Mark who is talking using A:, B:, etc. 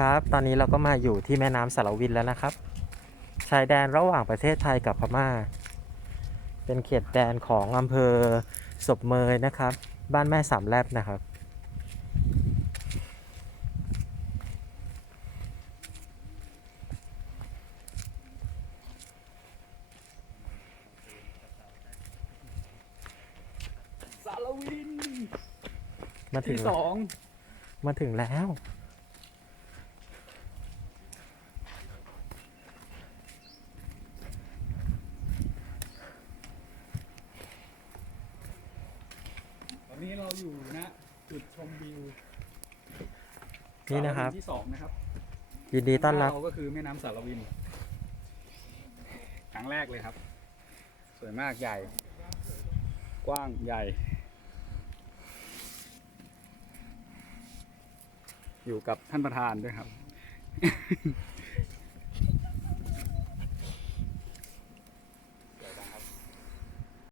A: ครับ ตอนนี้เราก็มาอยู่ที่แม่น้ำสารวินแล้วนะครับ ชายแดนระหว่างประเทศไทยกับพม่า เป็นเขตแดนของอำเภอศพเมยนะครับ บ้านแม่สามแลบนะครับ
B: สารวิน
A: มาถึ
B: ที่
A: ง
B: สอง
A: มาถึงแล้ว
B: นนี้เราอยู่นะจุดชมวิว
A: นี่นะครับ
B: สาวิที่สองนะครับ
A: ยินดีต้อนรับ
B: ข้างหาเราก็คือแม่น้ำสารวินครั้งแรกเลยครับ สวยมากใหญ่ กว้างใหญ่ อยู่กับท่านประธานด้วยครับ